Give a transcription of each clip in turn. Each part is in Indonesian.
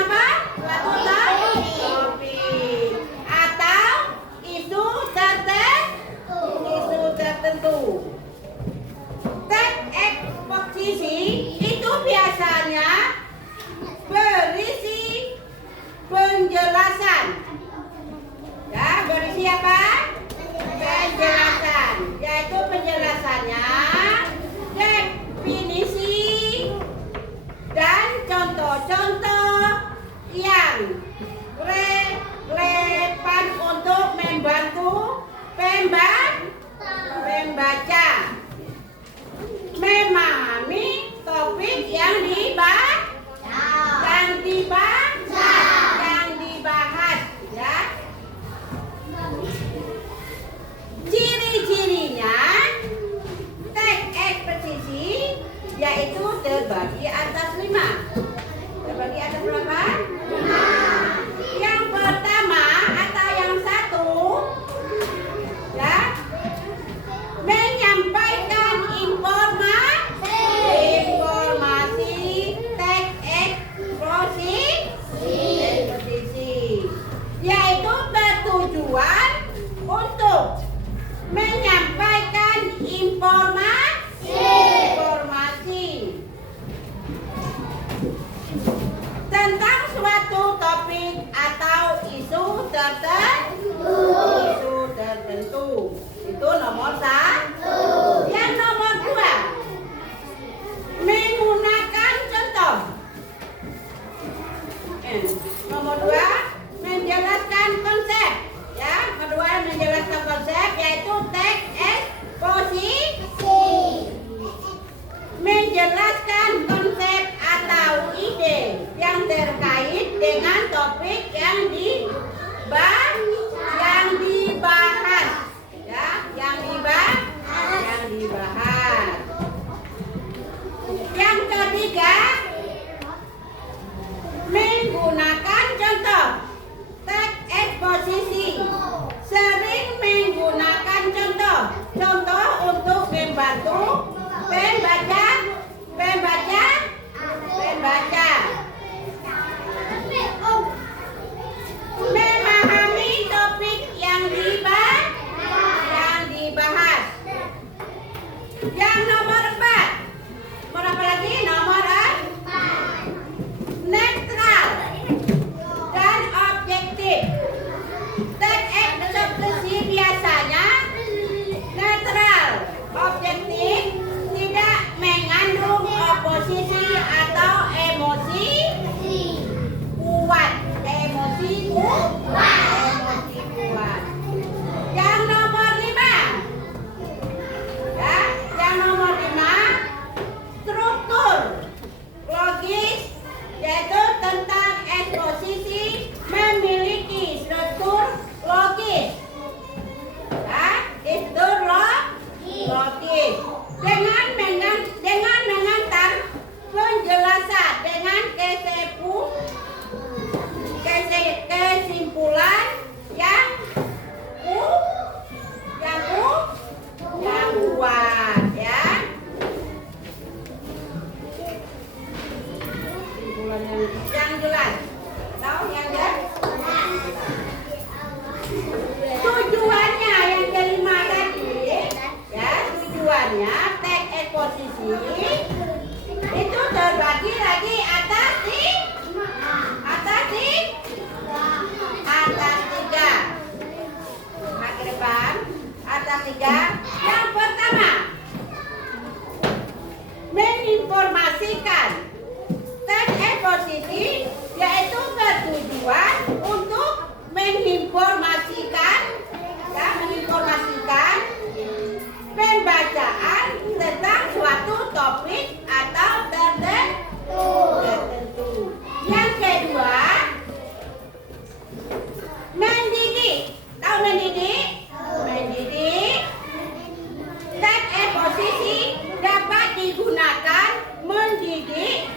apa? Suatu topik atau isu tertentu. Teks eksposisi itu biasanya berisi penjelasan. Ya, berisi apa? Penjelasan. Yaitu penjelasannya definisi dan contoh-contoh yang relevan untuk membantu pembaca memahami topik yang dibahas, ya. Ciri-cirinya teks eksposisi yaitu terbagi atas 5. Terbagi atas berapa? 5. Yang pertama atau yang satu, ya, menyampaikan informasi teks eksposisi, yaitu bertujuan untuk menyampaikan informasi tentang suatu topik atau isu tertentu. Itu nomor 1. Yang nomor 2, menggunakan contoh. Nomor 2, menjelaskan konsep. Ya, kedua menjelaskan konsep yaitu teks eksposisi. Menjelaskan konsep atau ide yang terkait dengan topik yang dibahas, ya, yang dibahas. Yang ketiga, menggunakan contoh. Teks eksposisi sering menggunakan contoh untuk membantu pembaca memahami topik yang dibahas. Yang nomor 4, berapa lagi? Nomor 4, netral dan objektif. Teks eksposisi biasanya netral, objektif, tidak mengandung oposisi atau emosi kuat. Yang nomor 5, ya, yang nomor 5, struktur logis, yaitu tentang eksposisi memiliki struktur logis, ya, struktur logis dengan mengantar penjelasan dengan kesimpulan yang kuat, ya. Kesimpulan yang jelas. Tahu yang jelas? Tujuannya yang kelima tadi, ya, tujuannya teks eksposisi itu terbagi lagi atas 3. Nah, ke depan atas 3. Yang pertama, menginformasikan. Teks eksposisi yaitu bertujuan untuk menginformasikan pembacaan tentang suatu topik atau tertentu. Yang kedua, mendidik. Tahu mendidik? Teks eksposisi dapat digunakan mendidik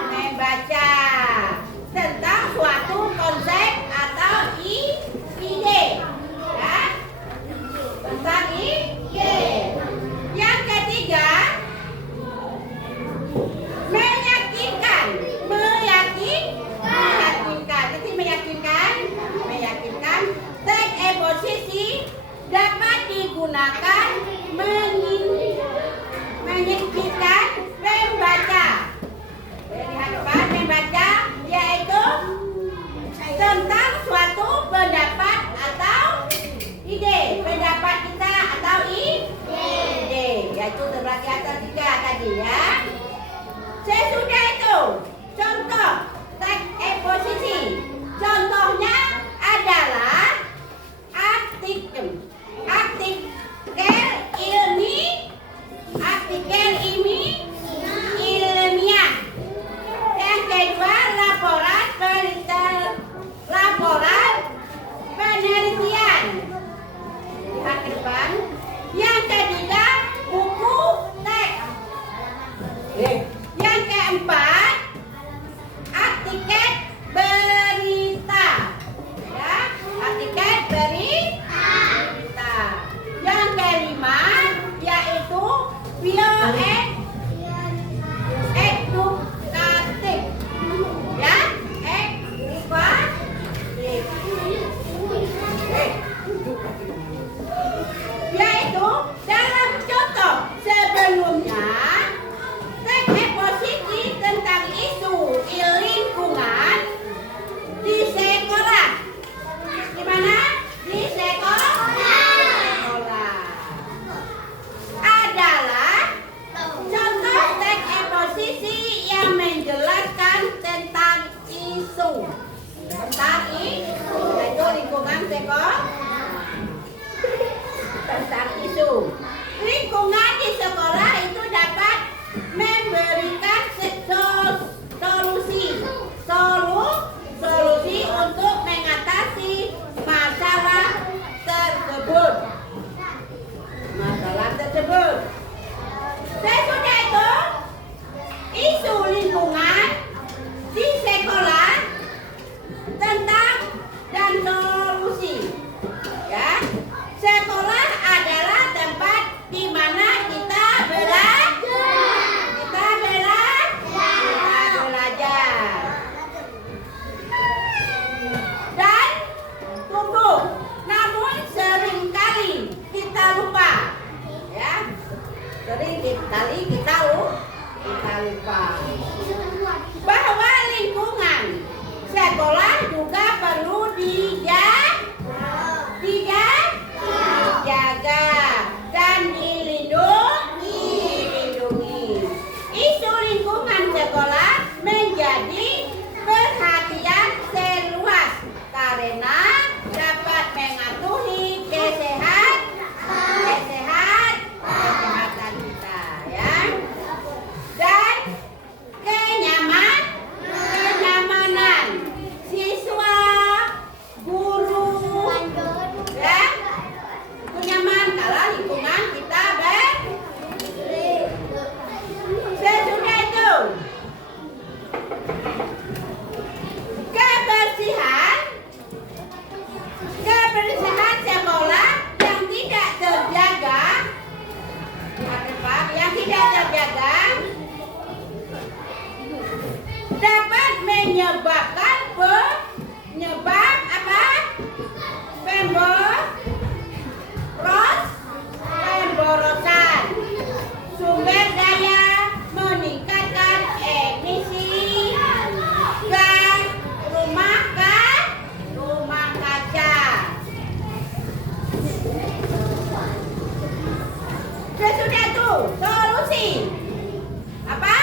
membaca tentang suatu konsep atau ide, ya, tentang ide. Yang itu terbagi atas 3 tadi ya. Sesudah itu contoh teks posisi. Contohnya adalah artikel ilmiah. Yang kedua laporan penelitian. Lihat ke depan. Yang ketiga buku teks. Yang keempat artikel berita. Ya, artikel berita. Yang kelima yaitu bioedukatif. Ya, yaitu dalam contoh sebelumnya teks posisi tentang isu lingkungan di sekolah. Di mana? Di sekolah adalah contoh teks posisi yang menjelaskan tentang isu yaitu lingkungan sekolah. Tentang isu lingkungan di sekolah itu dapat memberikan solusi untuk mengatasi masalah tersebut. Sesudah itu isu lingkungan di sekolah tentang dan solusi. Ya. Sekolah adalah tempat di mana kita belajar. Dan tunggu, namun seringkali kita lupa. Ya. Seringkali kita lupa bahwa lingkungan sekolah juga perlu dijaga dan dilindungi. Isu lingkungan sekolah menjadi perhatian seluas karena dapat mengatur kesehatan kita, ya, dan kenyamanan siswa, guru, ya. Nyaman kalau lingkungan kita sesudah itu kebersihan sekolah yang tidak terjaga dapat menyebabkan pemborosan sumber daya, meningkatkan emisi gas rumah kaca. Sesudah itu solusi apa?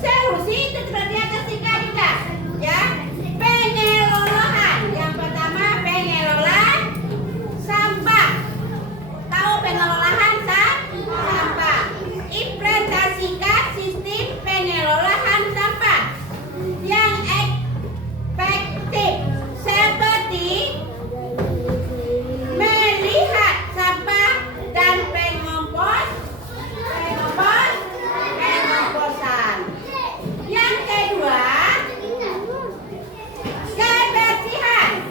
Solusi itu seperti atas 3 juga, ya. Pengelolaan. Yang pertama pengelola sampah. Tahu pengelolaan sampah? Implementasikan sistem pengelolaan sampah yang efektif seperti melihat sampah dan pengomposan. Yang kedua kebersihan.